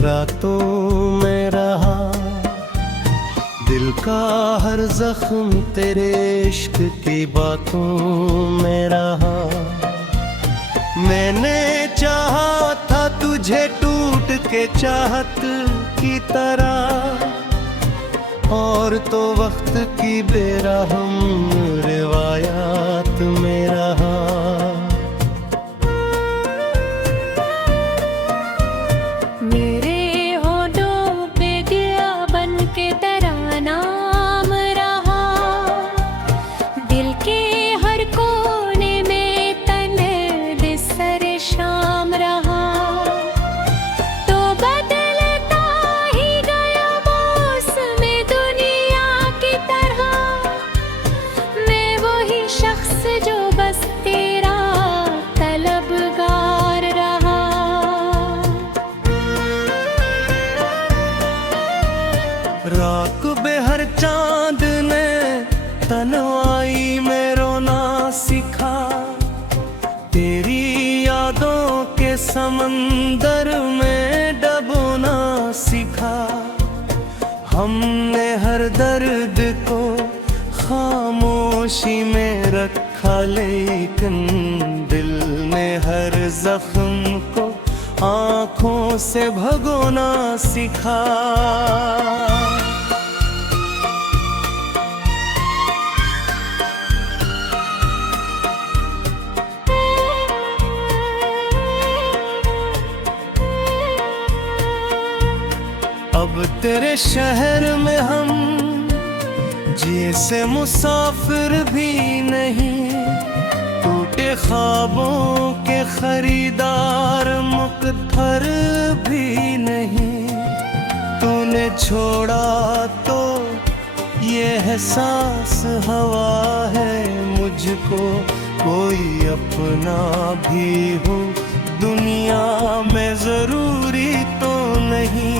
रातों में रहा, दिल का हर जख्म तेरे इश्क की बातों में रहा। मैंने चाहा था तुझे टूट के चाहत की तरह, और तो वक्त की बेरहम रिवायात में रहा। मेरे होठों पे दिया बन के तेरा नाम रहा, दिल के हर कोने में तने दिसर शाम रहा। तो बदलता ही गया मौसम दुनिया की तरह, मैं वही शख्स जो बस तेरा तलबगार रहा। रात बेहर चांद ने तन्हाई में रोना सिखा, तेरी यादों के समंदर में डबोना सिखा। हमने हर दर्द को खामोशी में रखा, लेकिन दिल ने हर जख्म को आँखों से भगोना सिखा। अब तेरे शहर में हम जैसे मुसाफिर भी नहीं, टूटे ख्वाबों के खरीदार मुकद्दर भी नहीं। तूने छोड़ा तो ये एहसास हवा है मुझको, कोई अपना भी हो दुनिया में जरूरी तो नहीं।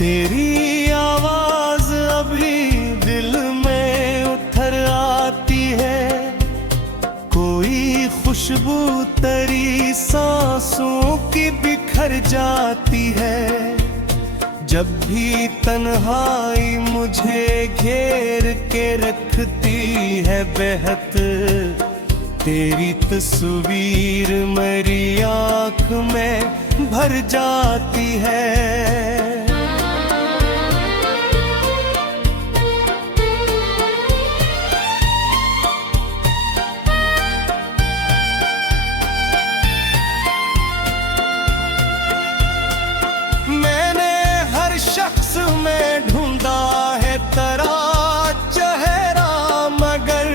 तेरी आवाज अभी दिल में उतर आती है, कोई खुशबू तेरी सांसों की बिखर जाती है। जब भी तन्हाई मुझे घेर के रखती है बेहद, तेरी तस्वीर मेरी आँख में भर जाती है। शख्स में ढूंढा है तेरा चेहरा, मगर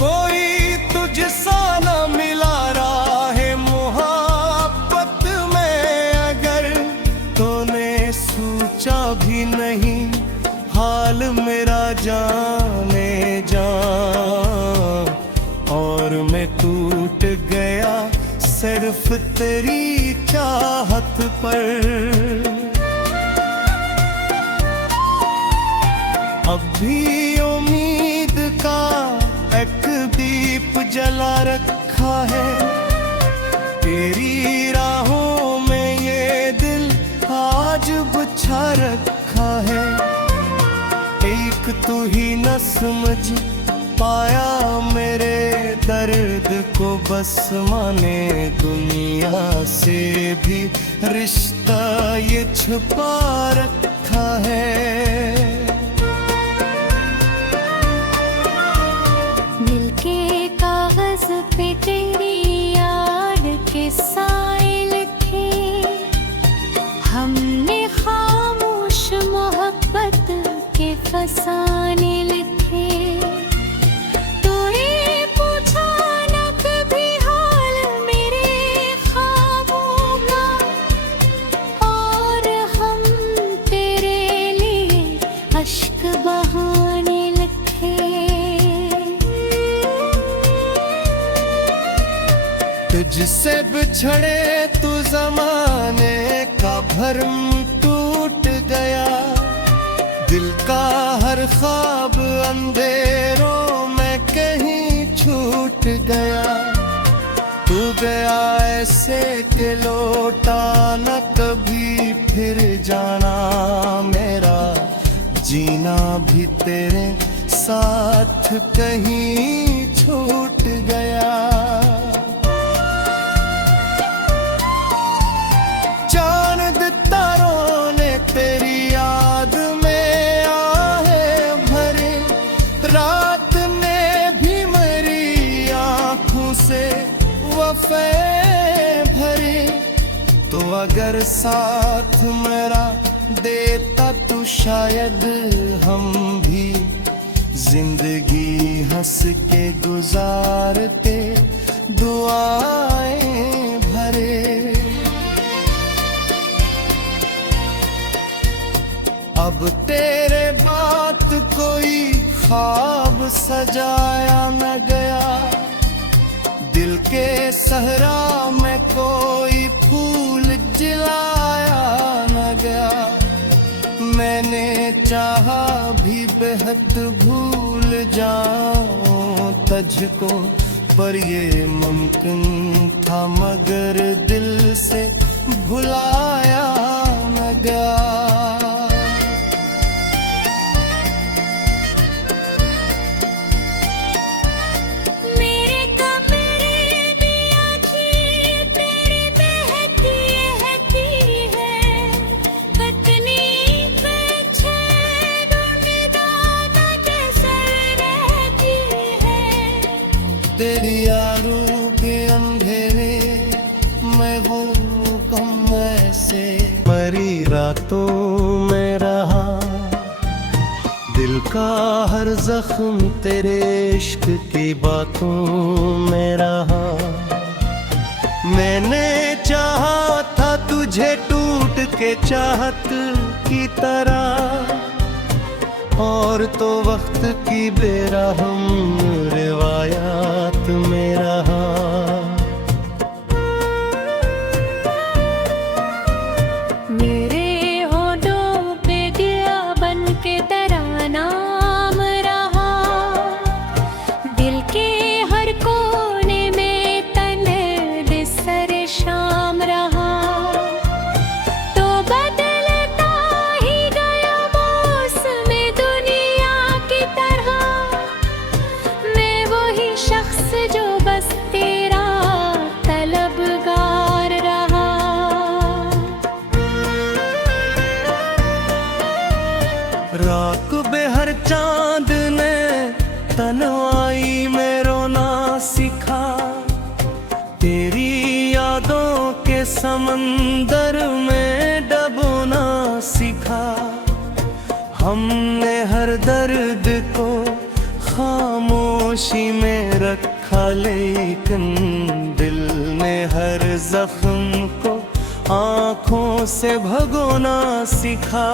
कोई तुझसा न मिला रहा है मोहब्बत में। अगर तूने सोचा भी नहीं हाल मेरा जाने जा, और मैं टूट गया सिर्फ तेरी चाहत पर। अब भी उम्मीद का एक दीप जला रखा है, तेरी राहों में ये दिल आज बिछा रखा है। एक तू ही न समझ पाया मेरे दर्द को, बस माने दुनिया से भी रिश्ता ये छुपा रखा है। पे तेरी याद के साए लिखे, हमने खामोश मोहब्बत के फसाने लिखे। तूने पूछा न कभी हाल मेरे तुझसे बिछड़े तू जमाने का भरम टूट गया, दिल का हर ख्वाब अंधेरों में कहीं छूट गया। तू गया ऐसे कि लौटा न कभी फिर जाना, मेरा जीना भी तेरे साथ कहीं छूट गया। चांद तारों ने तेरी याद में आहें भरे, रात ने भी मेरी आँखों से वफ़े भरे। तो अगर साथ मेरा देता तो शायद हम भी जिंदगी हंस के गुजारते, दुआएं भरे। अब तेरे बात कोई ख्वाब सजाया न गया, दिल के सहरा में कोई फूल जलाया न गया। मैंने चाहा भी बेहद भूल जाऊं तुझको, पर ये मुमकिन था मगर दिल से भुलाया न गया। तेरी यारों के अंधेरे मैं हूँ कम ऐसे, मरी रातों में रहा दिल का हर जख्म तेरे इश्क की बातों में रहा। मैंने चाहा था तुझे टूट के चाहत की तरह, और तो वक्त की बेरहम रिवायात में रहा। मेरे होठों पे दिया बन के तेरा नाम रहा, दिल के हर कोने में तने दिसर शाम रहा। तो बदलता ही गया मौसम दुनिया की तरह, मैं वही शख्स जो बस तेरा तलबगार रहा। रात बेहर चांद ने तन्हाई में रोना सिखा, तेरी यादों के समंदर में डबोना सिखा। हमने हर दर्द को खामोशी में रखा, लेकिन दिल ने हर जख्म को आँखों से भगोना सिखा।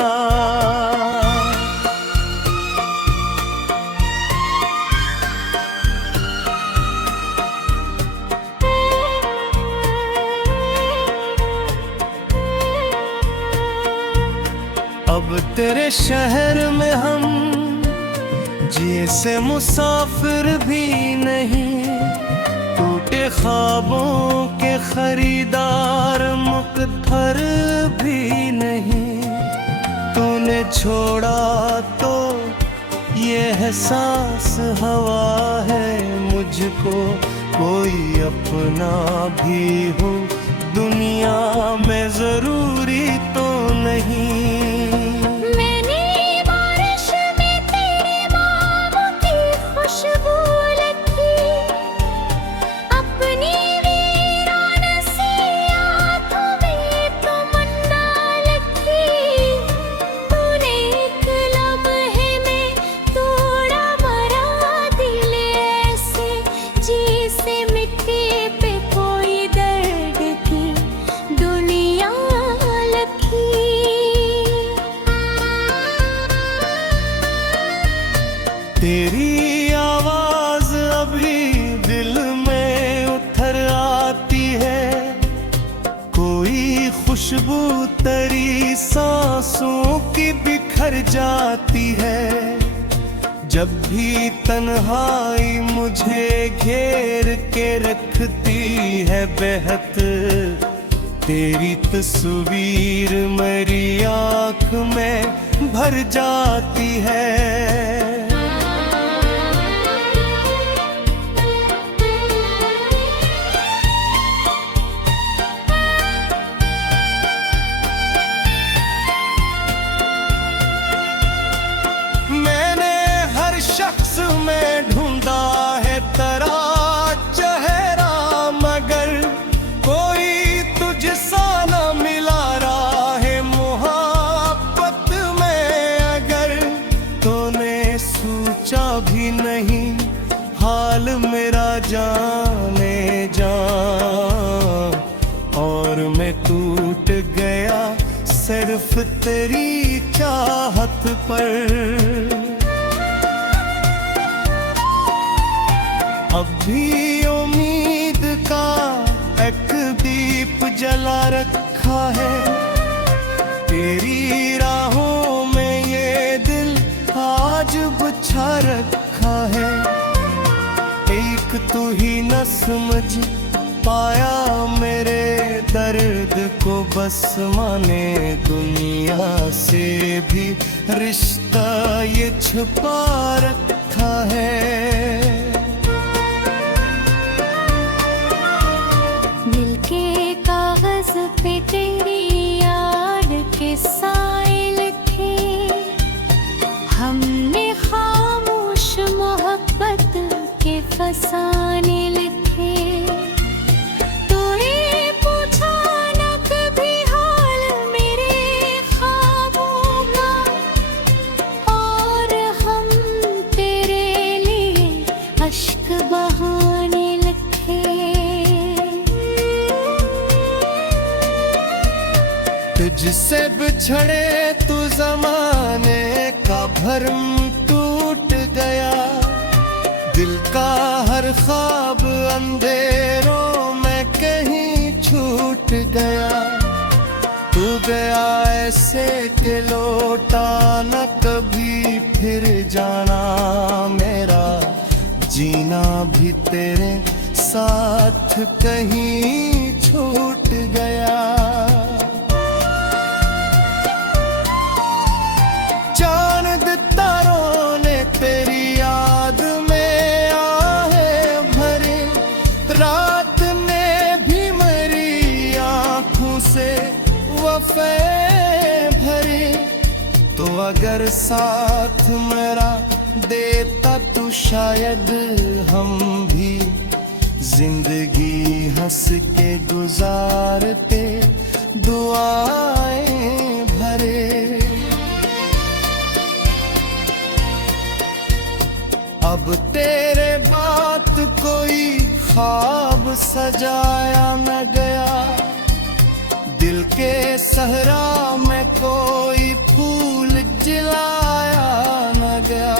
अब तेरे शहर में हम जैसे मुसाफिर भी नहीं, टूटे ख्वाबों के खरीदार मुकद्दर भी नहीं। तूने छोड़ा तो ये एहसास हवा है मुझको, कोई अपना भी हो दुनिया में जरूरी तो नहीं। मिट्टी पे कोई दर्द की दुनिया खुशबू तेरी सांसों की बिखर जाती है। जब भी तन्हाई मुझे घेर के रखती है बेहद, तेरी तस्वीर मेरी आँख में भर जाती है। मैंने हर शख्स में ढूंढा है तेरा चेहरा, मगर कोई तुझसा न मिला राहे मोहब्बत में। अगर तूने सोचा भी नहीं हाल मेरा जाने जा, और मैं टूट गया सिर्फ तेरी चाहत पर। अब भी उम्मीद का एक दीप जला रखा है, तेरी राहों में ये दिल आज बिछा रखा है। एक तू ही न समझ पाया मेरे दर्द को, बस माने दुनिया से भी रिश्ता ये छुपा रखा है। दिल के कागज पे तेरी याद के साए लिखे, हमने खामोश मोहब्बत के फसाने लिखे। तूने पूछा न कभी हाल मेरे ख्वाबों का, और हम तेरे लिए अश्क बहाने लिखे। तुझसे बिछड़े तू जमाने का भरम टूट गया, दिल का हर ख्वाब अंधेरों में कहीं छूट गया। तू गया ऐसे कि लौटा न कभी फिर जाना, मेरा जीना भी तेरे साथ कहीं छूट गया। चांद तारों ने तेरी याद में आहें भरे, रात ने भी मेरी आँखों से वफे भरे। तो अगर साथ मेरा देता तो शायद हम भी जिंदगी हंस के गुजारते, दुआएं भरे। अब तेरे बात कोई ख्वाब सजाया न गया, दिल के सहरा में कोई फूल जलाया न गया।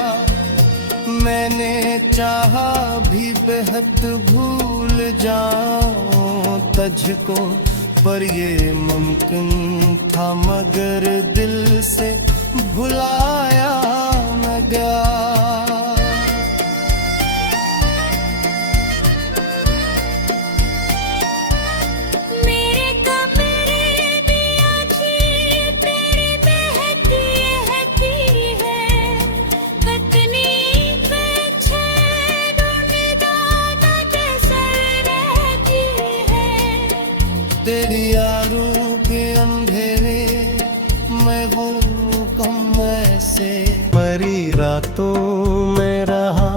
मैंने चाहा भी बेहद भूल जाऊं तुझको, पर ये मुमकिन था मगर दिल से भुलाया न गया। तेरी यारों के अंधेरे मैं हूँ कम ऐसे, मरी रातों में रहा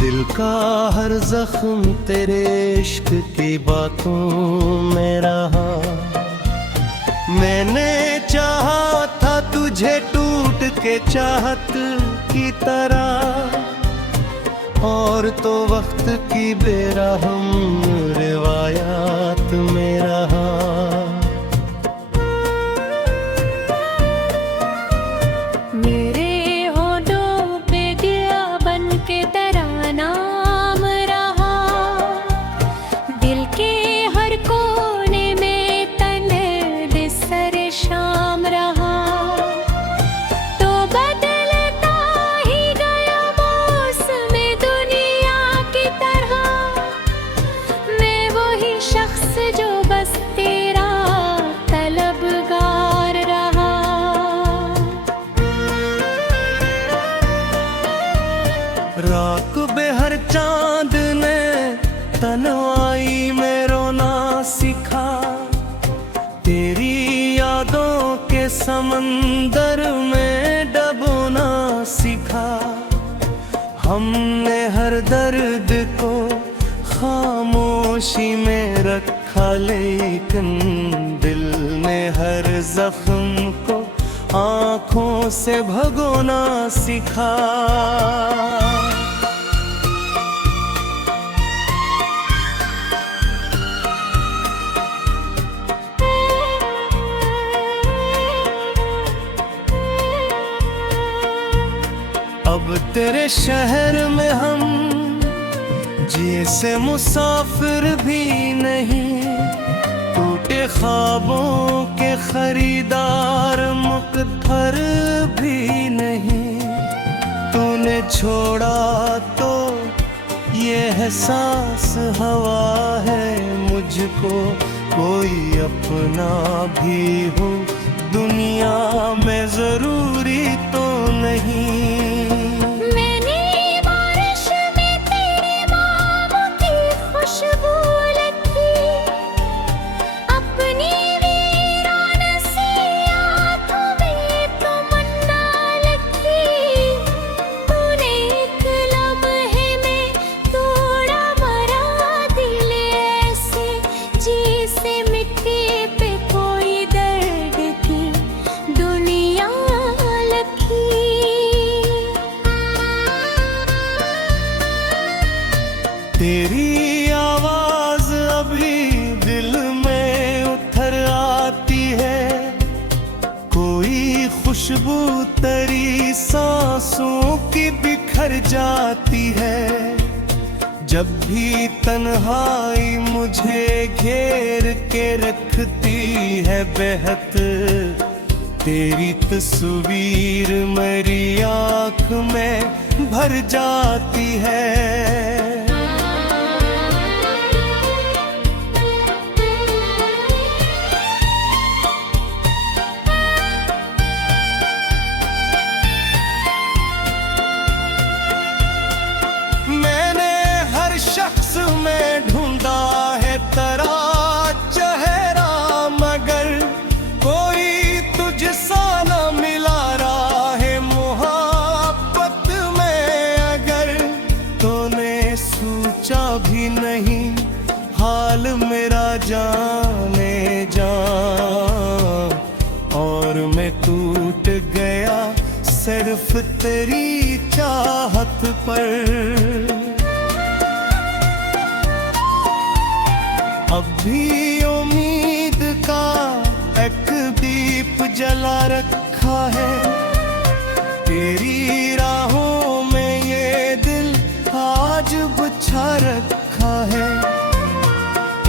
दिल का हर जख्म तेरे इश्क की बातों में रहा। मैंने चाहा था तुझे टूट के चाहत की तरह, और तो वक्त की बेरहम रिवायात में रहा। मेरे होठों पे दिया बन के तेरा नाम रहा, दिल के हर कोने में बरस जो बस तेरा तलबगार रहा। राख बेहर चांद ने तन्हाई में रोना सिखा, तेरी यादों के समंदर में डबोना सिखा। हमने हर दर्द को खामोशी में रखा, लेकिन दिल ने हर जख्म को आंखों से भगोना सिखा। अब तेरे शहर में हम जैसे मुसाफिर भी नहीं, टूटे ख्वाबों के खरीदार मुकद्दर भी नहीं। तूने छोड़ा तो ये एहसास हवा है मुझको, कोई अपना भी हो दुनिया में जरूरी तो नहीं। तेरी आवाज अभी दिल में उतर आती है, कोई खुशबू तेरी सांसों की बिखर जाती है। जब भी तन्हाई मुझे घेर के रखती है बेहद, तेरी तस्वीर मेरी आँख में भर जाती है। शख्स में ढूंढा है तेरा चेहरा, मगर कोई तुझसा न मिला रहा है मोहब्बत में। अगर तूने सोचा भी नहीं हाल मेरा जाने जा, और मैं टूट गया सिर्फ तेरी चाहत पर। अब भी उम्मीद का एक दीप जला रखा है, तेरी राहों में ये दिल आज बिछा रखा है।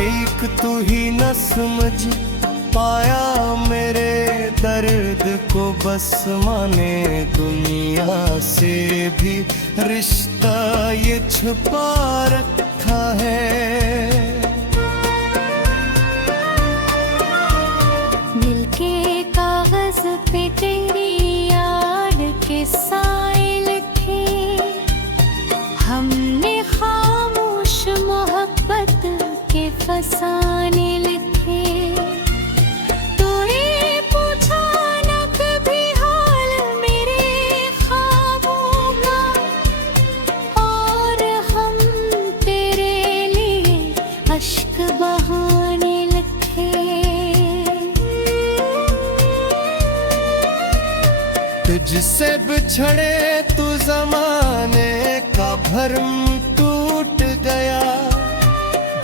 एक तू ही न समझ पाया मेरे दर्द को, बस माने दुनिया से भी रिश्ता ये छुपा रखा है। पे तेरी याद के साए लिखे, हमने खामोश मोहब्बत के फसाने लिखे। तूने पूछा न कभी हाल मेरे ख्वाबों का, और हम तेरे लिए अश्क बहाने लिखे। तुझसे बिछड़े तू जमाने का भरम टूट गया,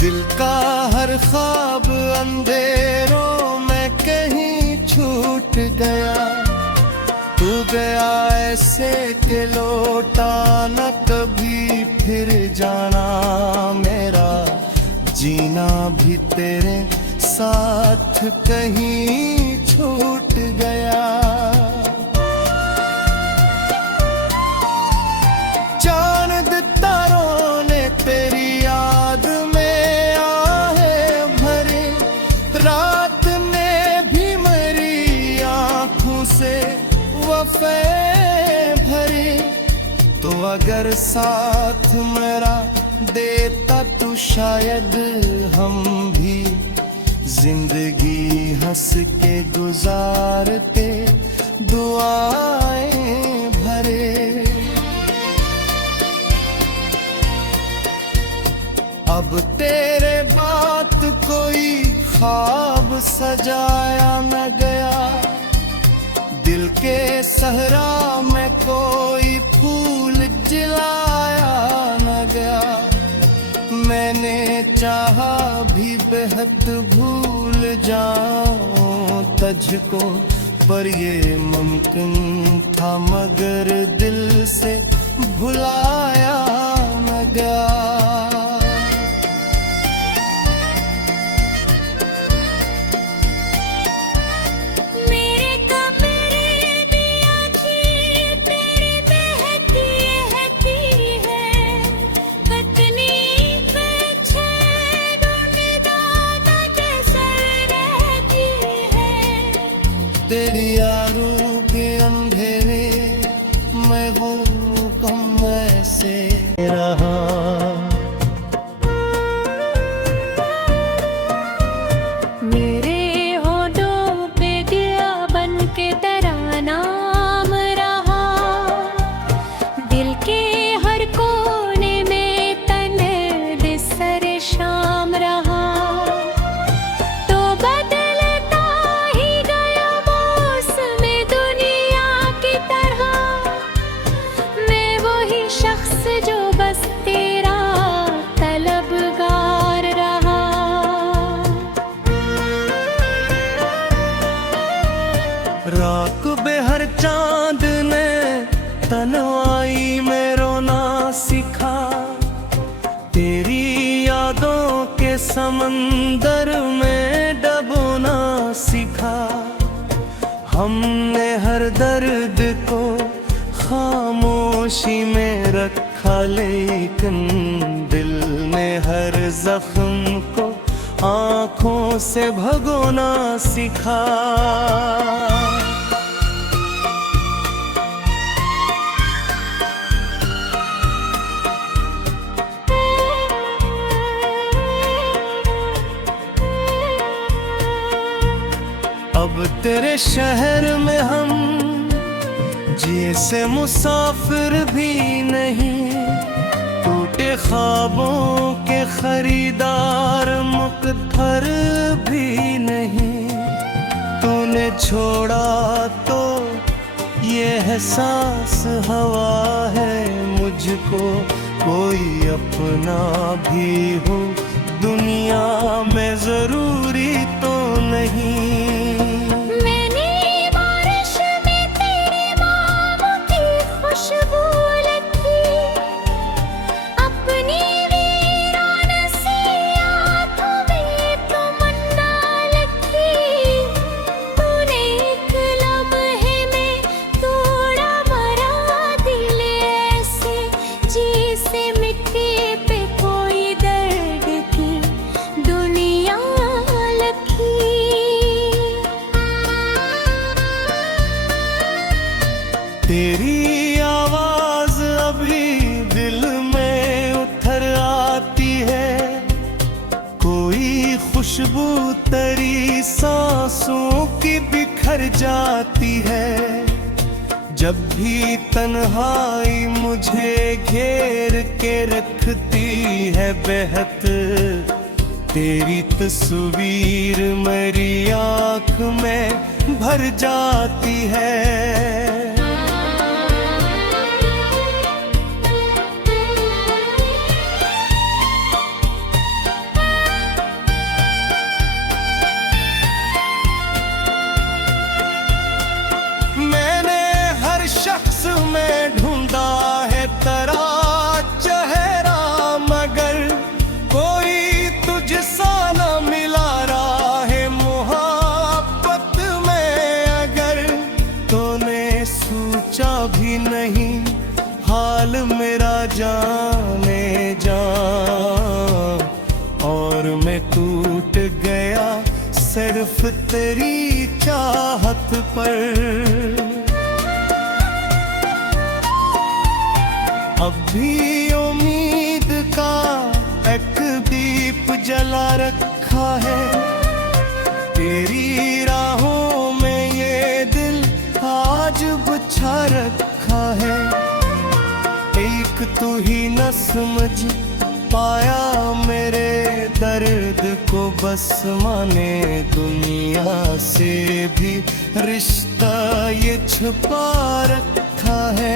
दिल का हर ख्वाब अंधेरों में कहीं छूट गया। तू गया ऐसे कि लौटा न कभी फिर जाना, मेरा जीना भी तेरे साथ कहीं छूट गया। चांद तारों ने तेरी याद में आहें भरी, अगर साथ मेरा देता तो शायद हम भी जिंदगी हंस के गुजारते, दुआएं भरे। अब तेरे बात कोई ख्वाब सजाया न गया, दिल के सहरा में कोई फूल जलाया न गया। मैंने चाहा भी बेहद भूल जाऊं तुझको, पर ये मुमकिन था मगर दिल से भुलाया न गया। तेरी यारों के अंधेरे मैं वो कम ऐसे रहा। मेरे होठों पे दिया बन के तेरा नाम रहा, दिल के हर कोने में तने बिसर शाम रहा। तो बदलता ही गया मौसम दुनिया की तरह, मैं वही शख्स जो बस तेरा तलबगार रहा। रात बेहर चांद ने तन्हाई में रोना सिखा, तेरी यादों के समंदर में डबोना सिखा। हमने हर दर्द को खामोशी में रखा, लेकिन दिल ने हर जख्म को आँखों से भगोना सिखा। अब तेरे शहर में हम जैसे मुसाफिर भी नहीं, टूटे ख्वाबों के खरीदार मुकद्दर भी नहीं। तूने छोड़ा तो ये एहसास हवा है मुझको, कोई अपना भी हो दुनिया में जरूरी तो नहीं। तेरी आवाज अभी दिल में उतर आती है, कोई खुशबू तेरी सांसों की बिखर जाती है। जब भी तन्हाई मुझे घेर के रखती है बेहद, तेरी तस्वीर मेरी आँख में भर जाती है। शख्स में ढूंढा है तेरा चेहरा, मगर कोई तुझसा न मिला रहा है मोहब्बत में। अगर तूने सोचा भी नहीं हाल मेरा जाने जा, और मैं टूट गया सिर्फ तेरी चाहत पर। अब भी उम्मीद का एक दीप जला रखा है। तेरी राहों में ये दिल आज बिछा रखा है। एक तू ही न समझ पाया मेरे दर्द को, बस माने दुनिया से भी रिश्ता ये छुपा रखा है।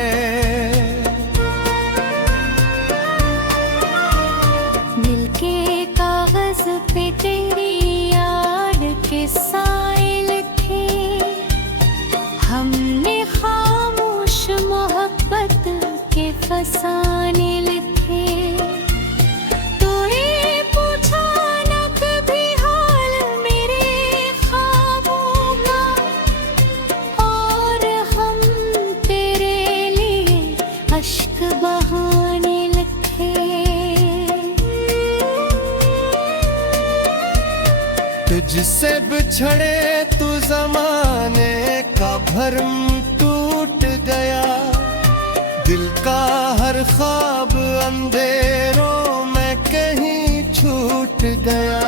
दिल के कागज पे तेरी याद के साए लिखे, हमने खामोश मोहब्बत के फसाने लिखे। तूने पूछा न कभी हाल मेरे ख्वाबों का, और हम तेरे लिए अश्क बहाने लिखे। तुझसे बिछड़े तू जमाने का भरम टूट गया। दिल का हर ख्वाब अंधेरों में कहीं छूट गया।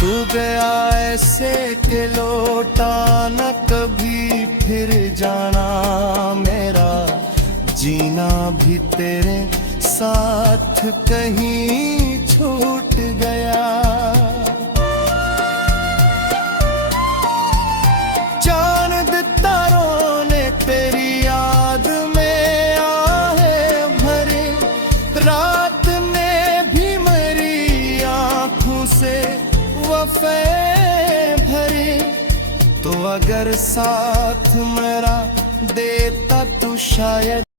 तू गया ऐसे कि लौटा न कभी फिर जाना। मेरा जीना भी तेरे साथ कहीं छूट गया। चांद तारों ने तेरी याद में आहे भरे, रात ने भी मेरी आँखों से वफे भरे। तो अगर साथ मेरा देता तू शायद